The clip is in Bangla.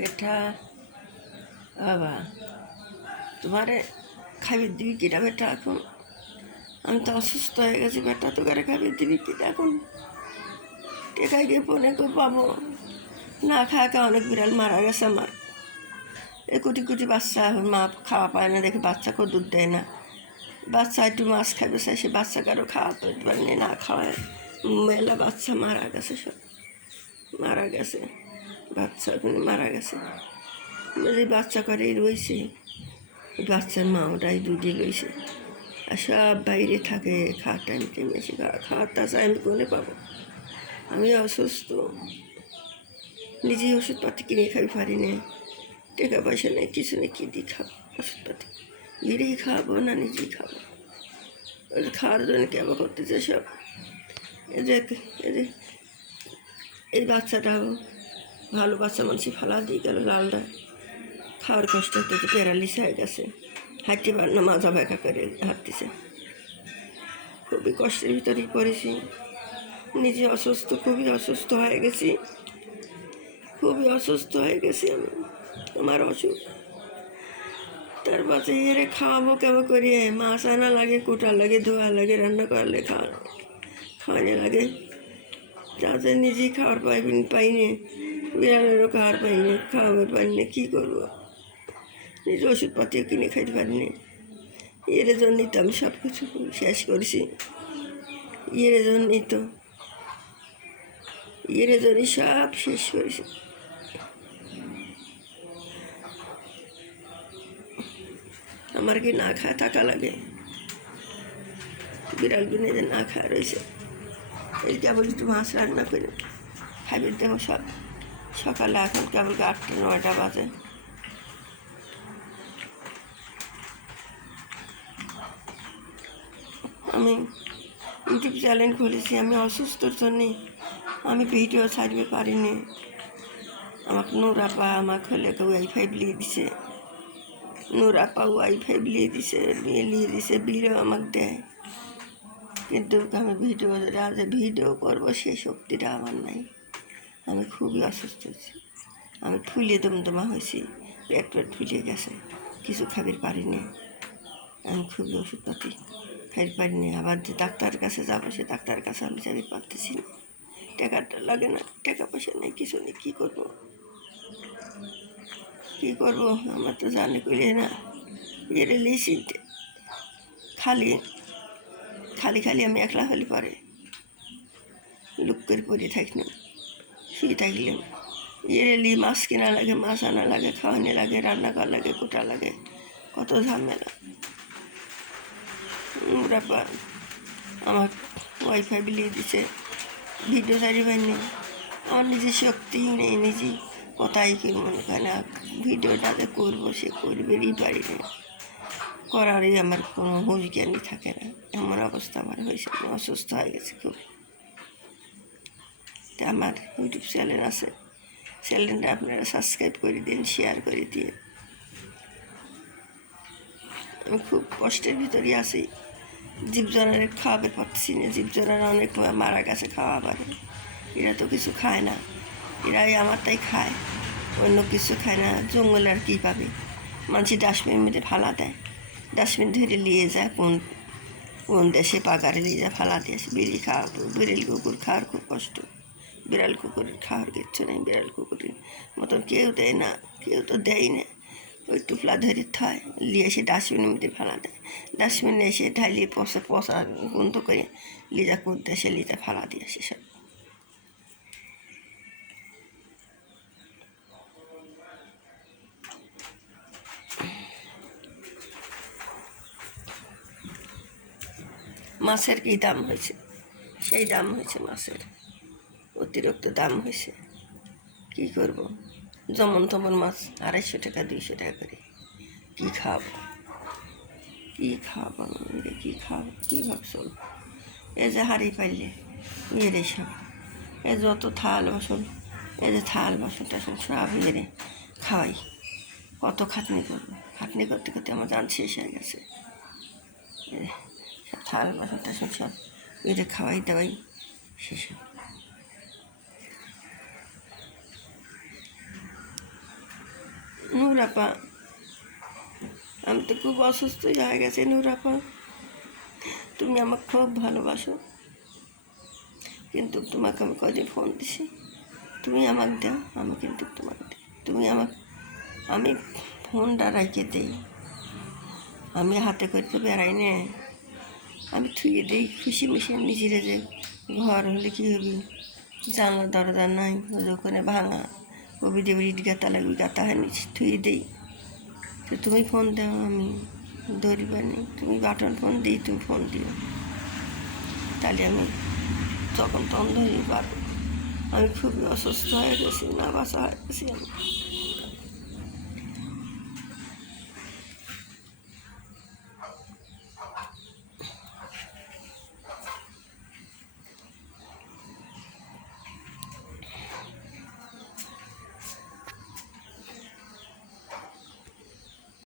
বেটা বাবা তোমারে খাইয়ে দিবি কিনা বেটা এখন? আমি তো অসুস্থ হয়ে গেছি বেটা, তোকে খাইয়ে দিবি কিনা এখন? টেকাই গিয়ে ফোনে করে পাবো না, খাওয়াকে অনেক বিড়াল মারা গেছে আমার। এ কুটি কুটি বাচ্চা মা খাওয়া পায় না দেখে বাচ্চাকেও দুধ দেয় না। বাচ্চা একটু মাছ খাবে চাই, সে বাচ্চাকে খাওয়াতে পারেনি, না খাওয়ায় মেলা বাচ্চা মারা গেছে, সব মারা গেছে, বাচ্চা ওখানে মারা গেছে। যে বাচ্চা করেই রয়েছে, বাচ্চার মা ওটাই দুধই লইছে, আর সব বাইরে থাকে। খাওয়ার টাইম টাইম এসে খাওয়ার তাছাড়া আমি কোনে পাবো? আমি অসুস্থ, নিজেই ওষুধপাতি কিনে খাই পারি না, টাকা পয়সা নেই, কিছু নেই, কী দিয়ে খাবো ওষুধপাতি? গিরেই খাওয়াবো না নিজেই খাবো? খাওয়ার জন্য কেমন করতেছে সব। এই যে এই বাচ্চাটাও ভালো বাচ্চা মানুষই ফালা দিয়ে গেল, লালটা খাওয়ার কষ্ট হতে প্যারালিস হয়ে গেছে, হাঁটতে পার না, মাজা ব্যাকা করে হাঁটতেছে। খুবই কষ্টের ভিতরেই পড়েছি, নিজে অসুস্থ, খুবই অসুস্থ হয়ে গেছি, খুবই অসুস্থ হয়ে গেছি আমি। আমার অসুখ, তার পাশে এরে খাওয়াবো কেমন করিয়ে? মাছ আনা লাগে, কুটা লাগে, ধোয়া লাগে, রান্না করলে খাওয়ানো লাগে, তাতে নিজেই খাওয়ার পাইনি, বিড়ালেরও খাওয়ার পাইনি, খাওয়াবার পারিনি, কী করবো? নিজে ওষুধপাতিও কিনে খাইতে পারিনি। এর জন্যই তো আমি সব কিছু শেষ করেছি, এর জন্যই তো, এর জন্যই সব শেষ করেছি। আমার কি না খায় থাকা লাগে? বিড়াল গুনে যে না খাওয়া রয়েছে, এই কেবল একটু মাছ রান্না করে খাইবে দেবো সব। সকালে এখন কেবল 8টা-9টা বাজে। আমি ইউটিউব চ্যানেল খুলেছি, আমি অসুস্থর জন্যে আমি ভিডিও ছাড়তে পারিনি। আমাকে নুরাপা আমাকে হলে ওয়াইফাই বিলিয়ে দিছে, নুরাপা ওয়াইফাই বিলিয়ে দিছে, বিলও আমাকে দেয়, কিন্তু আমি ভিডিও করবো সে শক্তিটা আমার নাই। আমি খুবই অসুস্থ হয়েছি, আমি ফুলে দমদমা হয়েছি, পেট ফুলিয়ে গেছে, কিছু খাবার পারিনি, আমি খুবই ওষুধপাতি খাইতে পারিনি। আবার যে ডাক্তারের কাছে যাবো, সে ডাক্তারের কাছে আমি যাবি পারতেছি না, টাকাটা লাগে না, টাকা পয়সা নেই, কিছু নেই, কী করবো? কী করবো? আমার তো জানি কইলে না, এর চিনতে খালি খালি খালি আমি একলা হলে পরে লুক করে পড়ে থাকলাম, শুয়ে থাকলাম। এলি মাছ কেনা লাগে, মাছ আনা লাগে, খাওয়ানো লাগে, রান্না করা লাগে, কোটা লাগে, কত ঝামেলা। ওরা আমার ওয়াইফাই বিলিয়ে দিছে, ভিডিও চারি পাইনি, আমার নিজের শক্তিই নেই, নিজেই কোথায় কি মনে করে না ভিডিওটা যে করবো, সে করবেরই পারি না, করারই আমার কোনো হুঁশ জ্ঞানই থাকে না, এমন অবস্থা আমার হয়েছে, আমি অসুস্থ হয়ে গেছি খুব। তো আমার ইউটিউব চ্যানেল আছে, চ্যানেলটা আপনারা সাবস্ক্রাইব করে দিন, শেয়ার করে দিয়ে। আমি খুব কষ্টের ভিতরে আছি, জীবজনারে খাওয়াতে পারছি না, জীবজনারা অনেক মারা গেছে খাওয়া পারে, এরা তো কিছু খায় না, এরাই আমার তাই খায়, অন্য কিছু খায় না। জঙ্গলে আর কী পাবে? মানুষ ডাস্টবিনের মধ্যে ফালা দেয়, ডাস্টবিন ধরে নিয়ে যায় কোন দেশে পাগারে নিয়ে যায় ফালা দিয়েছে। বিড়াল কুকুর খাওয়ার খুব কষ্ট, বিড়াল কুকুরের খাওয়ার কিচ্ছু নেই, বিড়াল কুকুরের মতন কেউ দেয় না, কেউ তো দেয় না। ওই টুপলা ধরে থায়, নিয়ে এসে ডাস্টবিনের মধ্যে ফালা দেয়, ডাস্টবিনে এসে ঢালিয়ে পচা গন্ধ করে লিজা কোন দেশে লিজা ফালা দিয়ে আসে সব। মাছের কী দাম হয়েছে? সেই দাম হয়েছে মাছের, অতিরিক্ত দাম হয়েছে, কী করব? যেমন তেমন মাছ 250 টাকা 200 টাকা করে, কী খাওয়াবো, কী খাওয়াবো আমি, কী খাওয়াবো, কী ভাবছ? এই যে হাঁড়ি পাইলে এর সব, এই যত থাল বাসন, এই যে থাল বাসন টাসন সব এরে খাওয়াই, কত খাটনি করবো? খাটনি করতে করতে আমার জান শেষ হয়ে গেছে। সব থাল বাসন টাসন সব এরে খাওয়াই দাওয়াই শেষ। নূরাপা, আমি তো খুব অসুস্থ হয়ে গেছি নূরাপা। তুমি আমাকে খুব ভালোবাসো, কিন্তু তোমাকে আমি কদিন ফোন দিছি, তুমি আমাকে দাও, আমি কিন্তু তোমাকে দিই। তুমি আমাকে, আমি ফোনটা রাখে দিই, আমি হাতে করতে বেড়াই নে, আমি থুয়ে দিই খুশি মিশে নিজেরা। যে ঘর হলে কী হবে, জানলা দরজা নাই, ওখানে ভাঙা, কবি দেবের ইট গাতা লাগবে, গাতা হয় নিচে থুয়ে দিই। তো তুমি ফোন দাও, আমি ধরিবার নেই, তুমি বাটন ফোন দিই, তুমি ফোন দিও, তাহলে আমি তখন ধরিয়ে পারবো। আমি খুবই অসুস্থ হয়ে গেছি, না বাসা হয়ে গেছি আমি।